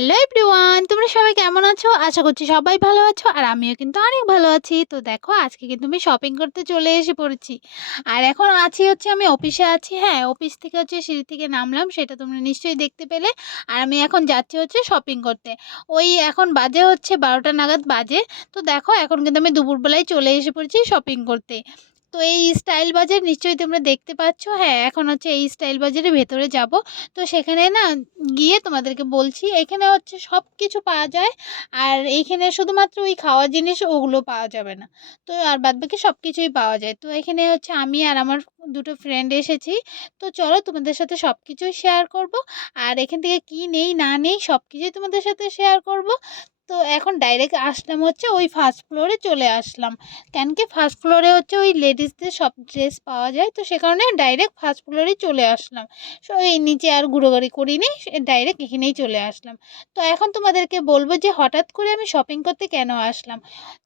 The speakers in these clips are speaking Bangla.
হ্যালো এভরিওয়ান, তোমরা সবাই কেমন আছো? আশা করছি সবাই ভালো আছো আর আমিও কিন্তু অনেক ভালো আছি। তো দেখো আজকে কিন্তু আমি শপিং করতে চলে এসে পড়েছি। আর এখন আছি হচ্ছে আমি অফিসে আছি। হ্যাঁ, অফিস থেকে হচ্ছে সিঁড়ি থেকে নামলাম, সেটা তোমরা নিশ্চয়ই দেখতে পেলে। আর আমি এখন যাচ্ছি হচ্ছে শপিং করতে। ওই এখন বাজে হচ্ছে 12টা নাগাদ বাজে। তো দেখো এখন কিন্তু আমি দুপুরবেলায় চলে এসে পড়েছি শপিং করতে। তো এই স্টাইল বাজার নিশ্চয়ই তোমরা দেখতে পাচ্ছ। হ্যাঁ, এখন হচ্ছে এই স্টাইল বাজারের ভেতরে যাব। তো সেখানে না গিয়ে তোমাদেরকে বলছি, এখানে হচ্ছে সব কিছু পাওয়া যায়। আর এইখানে শুধুমাত্র ওই খাওয়ার জিনিস ওগুলো পাওয়া যাবে না। তো আর বাদবাকি সব কিছুই পাওয়া যায়। তো এখানে হচ্ছে আমি আর আমার দুটো ফ্রেন্ড এসেছি। তো চলো তোমাদের সাথে সব কিছুই শেয়ার করব। আর এখান থেকে কি নেই না নেই সব কিছুই তোমাদের সাথে শেয়ার করব। তো এখন ডাইরেক্ট আসলাম হচ্ছে ওই ফার্স্ট ফ্লোরে চলে আসলাম। কেন কি ফার্স্ট ফ্লোরে হচ্ছে ওই লেডিসদের সব ড্রেস পাওয়া যায়, তো সে কারণে ডাইরেক্ট ফার্স্ট ফ্লোরেই চলে আসলাম। সো এই নিচে আর ঘুরোঘুরি করিনি, ডাইরেক্ট এখানেই চলে আসলাম। তো এখন তোমাদেরকে বলবো যে হঠাৎ করে আমি শপিং করতে কেন আসলাম।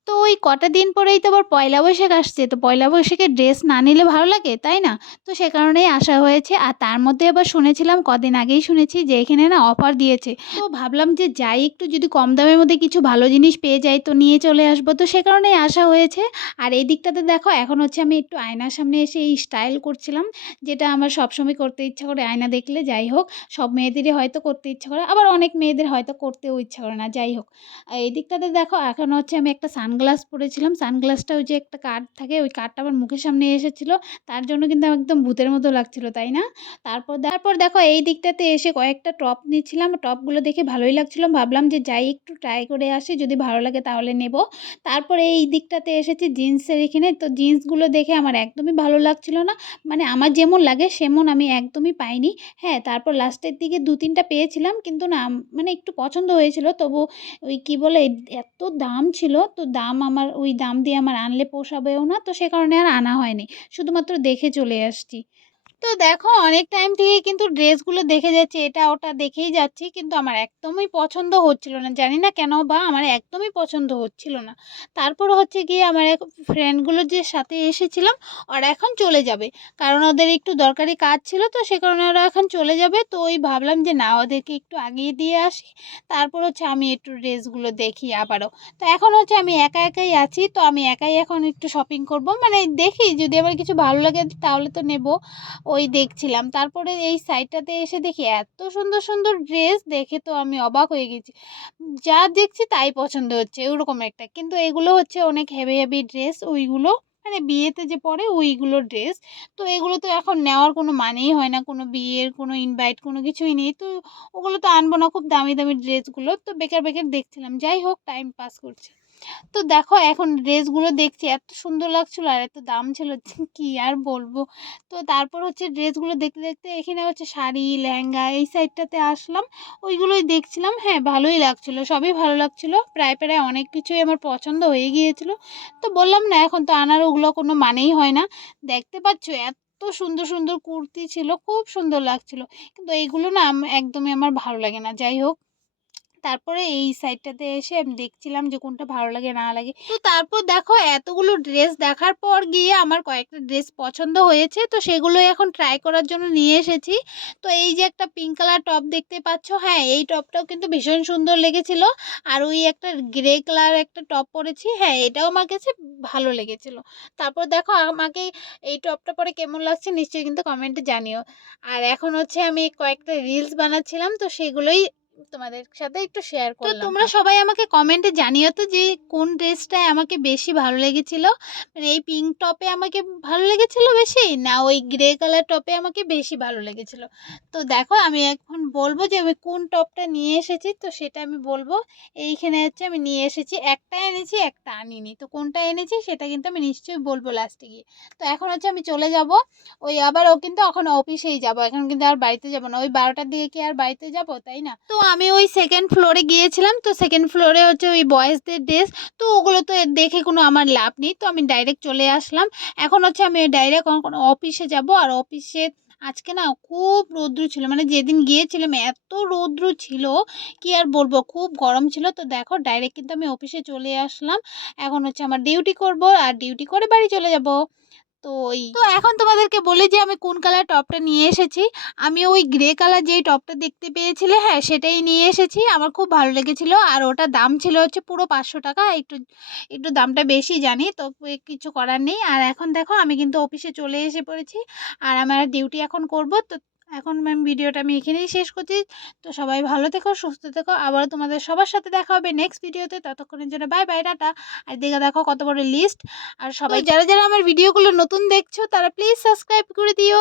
তো ওই কটা দিন পরেই তো আবার পয়লা বৈশাখ আসছে, তো পয়লা বৈশাখে ড্রেস না নিলে ভালো লাগে তাই না? তো সে কারণেই আসা হয়েছে। আর তার মধ্যে আবার শুনেছিলাম, কদিন আগেই শুনেছি যে এখানে না অফার দিয়েছে। তো ভাবলাম যে যাই, একটু যদি কম দামের মধ্যে কিছু ভালো জিনিস পেয়ে যাই তো নিয়ে চলে আসবো, তো সে কারণেই আসা হয়েছে। আর এই দিকটাতে দেখো এখন হচ্ছে আমি একটু আয়নার সামনে এসে এই স্টাইল করছিলাম, যেটা আমার সবসময় করতে ইচ্ছা করে আয়না দেখলে। যাই হোক, সব মেয়েদেরই হয়তো করতে ইচ্ছা করে, আবার অনেক মেয়েদের হয়তো করতেও ইচ্ছা করে না। যাই হোক, এই দিকটাতে দেখো এখন হচ্ছে আমি একটা সানগ্লাস পরেছিলাম। সানগ্লাসটা ওই যে একটা কার্ড থাকে, ওই কার্ডটা আমার মুখের সামনে এসেছিল, তার জন্য কিন্তু আমার একদম ভূতের মতো লাগছিল, তাই না? তারপর দেখো এই দিকটাতে এসে কয়েকটা টপ নিচ্ছিলাম। টপগুলো দেখে ভালোই লাগছিল, ভাবলাম যে যাই একটু ট্রাই করে আসি, যদি ভালো লাগে তাহলে নেব। তারপরে এই দিকটাতে এসেছি জিন্সের এখানে। তো জিন্সগুলো দেখে আমার একদমই ভালো লাগছিল না, মানে আমার যেমন লাগে সেমন আমি একদমই পাইনি। হ্যাঁ, তারপর লাস্টের দিকে 2-3টা পেয়েছিলাম, কিন্তু না মানে একটু পছন্দ হয়েছিল, তবু ওই কি বলে এত দাম ছিল, তো আমার ওই দাম দিয়ে আমার আনলে পোষাবেও না, তো সে কারণে আর আনা হয়নি, শুধুমাত্র দেখে চলে আসছি। তো দেখো অনেক টাইম থেকেই কিন্তু ড্রেসগুলো দেখে যাচ্ছি, এটা ওটা দেখেই যাচ্ছি, কিন্তু আমার একদমই পছন্দ হচ্ছিল না, জানি না কেন, বা আমার একদমই পছন্দ হচ্ছিল না। তারপর হচ্ছে গিয়ে আমার এক ফ্রেন্ডগুলো যে সাথে এসেছিলাম, ওরা এখন চলে যাবে, কারণ ওদের একটু দরকারি কাজ ছিল, তো সে কারণে ওরা এখন চলে যাবে। তো ওই ভাবলাম যে না, ওদেরকে একটু আগিয়ে দিয়ে আসি, তারপর হচ্ছে আমি একটু ড্রেসগুলো দেখি আবারও। তো এখন হচ্ছে আমি একা একাই আছি, তো আমি একাই এখন একটু শপিং করব, মানে দেখি যদি আমার কিছু ভালো লাগে তাহলে তো নেব। ওই দেখছিলাম, তারপরে এই সাইডটাতে এসে দেখি এত সুন্দর সুন্দর ড্রেস, দেখে তো আমি অবাক হয়ে গেছি। যা দেখছি তাই পছন্দ হচ্ছে ওরকম একটা, কিন্তু এগুলো হচ্ছে অনেক হেভি হেভি ড্রেস, ওইগুলো মানে বিয়েতে যে পরে ওইগুলো ড্রেস। তো এগুলো তো এখন নেওয়ার কোনো মানেই হয় না, কোনো বিয়ের কোনো ইনভাইট কোনো কিছুই নেই, তো ওগুলো তো আনবো না, খুব দামি দামি ড্রেসগুলো, তো বেকার বেকার দেখছিলাম। যাই হোক, টাইম পাস করছি। তো দেখো এখন ড্রেসগুলো দেখছি, এত সুন্দর লাগছিল আর এত দাম ছিল যে কি আর বলবো। তো তারপর হচ্ছে ড্রেসগুলো দেখতে দেখতে এখানে হচ্ছে শাড়ি লেহেঙ্গা এই সাইডটাতে আসলাম, ওইগুলোই দেখছিলাম। হ্যাঁ, ভালোই লাগছিল, সবই ভালো লাগছিল, প্রায় প্রায় অনেক কিছুই আমার পছন্দ হয়ে গিয়েছিল। তো বললাম না, এখন তো আনার ওগুলো কোনো মানেই হয় না। দেখতে পাচ্ছ এত সুন্দর সুন্দর কুর্তি ছিল, খুব সুন্দর লাগছিল, কিন্তু এইগুলো না একদমই আমার ভালো লাগে না। যাই হোক, তারপরে এই সাইডটাতে এসে আমি দেখছিলাম যে কোনটা ভালো লাগে না লাগে। তো তারপর দেখো এতগুলো ড্রেস দেখার পর গিয়ে আমার কয়েকটা ড্রেস পছন্দ হয়েছে, তো সেগুলোই এখন ট্রাই করার জন্য নিয়ে এসেছি। তো এই যে একটা পিঙ্ক কালার টপ দেখতে পাচ্ছ, হ্যাঁ এই টপটাও কিন্তু ভীষণ সুন্দর লেগেছিল। আর ওই একটা গ্রে কালার একটা টপ পরেছি, হ্যাঁ এটাও আমার কাছে ভালো লেগেছিল। তারপর দেখো আমাকে এই টপটা পরে কেমন লাগছে নিশ্চয়ই কিন্তু কমেন্টে জানিও। আর এখন হচ্ছে আমি কয়েকটা রিলস বানাচ্ছিলাম, তো সেগুলোই তোমাদের সাথে একটু শেয়ার করলাম। তো তোমরা সবাই আমাকে কমেন্টে জানিও তো যে কোন ড্রেসটায় আমাকে বেশি ভালো লেগেছিল, মানে এই পিঙ্ক টপে আমাকে ভালো লেগেছিল বেশি, না ওই গ্রে কালার টপে আমাকে বেশি ভালো লেগেছিল। তো দেখো আমি এখন বলবো যে আমি কোন টপটা নিয়ে এসেছি, তো সেটা আমি বলবো। এইখানে হচ্ছে আমি নিয়ে এসেছি, একটা এনেছি একটা আনিনি, তো কোনটা এনেছি সেটা কিন্তু আমি নিশ্চয়ই বলবো লাস্টে গিয়ে। তো এখন হচ্ছে আমি চলে যাব, ওই আবার ও কিন্তু এখন অফিসেই যাব, এখন কিন্তু আর বাড়িতে যাব না, ওই 12টার দিকে কি আর বাড়িতে যাব, তাই না? তো আমি ওই সেকেন্ড ফ্লোরে গিয়েছিলাম, তো সেকেন্ড ফ্লোরে হচ্ছে ওই বয়েজদের ড্রেস, তো ওগুলো তো দেখে কোনো আমার লাভ নেই, তো আমি ডাইরেক্ট চলে আসলাম। এখন হচ্ছে আমি ডাইরেক্ট অফিসে যাব। আর অফিসে আজকে না খুব রৌদ্র ছিল, মানে যেদিন গিয়েছিলাম এত রৌদ্র ছিল, কি আর বলবো, খুব গরম ছিল। তো দেখো ডাইরেক্ট কিন্তু আমি অফিসে চলে আসলাম, এখন হচ্ছে আমার ডিউটি করব, আর ডিউটি করে বাড়ি চলে যাব। তো এখন তোমাদেরকে বলি যে আমি কোন কালার টপটা নিয়ে এসেছি। আমি ওই গ্রে কালার যেই টপটা দেখতে পেয়েছিলে, হ্যাঁ সেটাই নিয়ে এসেছি। আমার খুব ভালো লেগেছিল আর ওটার দাম ছিল হচ্ছে পুরো 500 টাকা। একটু একটু দামটা বেশি জানি, তো কিছু করার নেই। আর এখন দেখো আমি কিন্তু অফিসে চলে এসে পড়েছি আর আমার ডিউটি এখন করব। তো এখন ম্যাম ভিডিওটা আমি এখানেই শেষ করছি। তো সবাই ভালো থেকো, সুস্থ থেকো। আবারও তোমাদের সবার সাথে দেখা হবে নেক্সট ভিডিওতে। ততক্ষণের জন্য বাই বাই, টাটা। আর দেখে দেখো কত বড় লিস্ট। আর সবাই যারা যারা আমার ভিডিওগুলো নতুন দেখছো তারা প্লিজ সাবস্ক্রাইব করে দিও।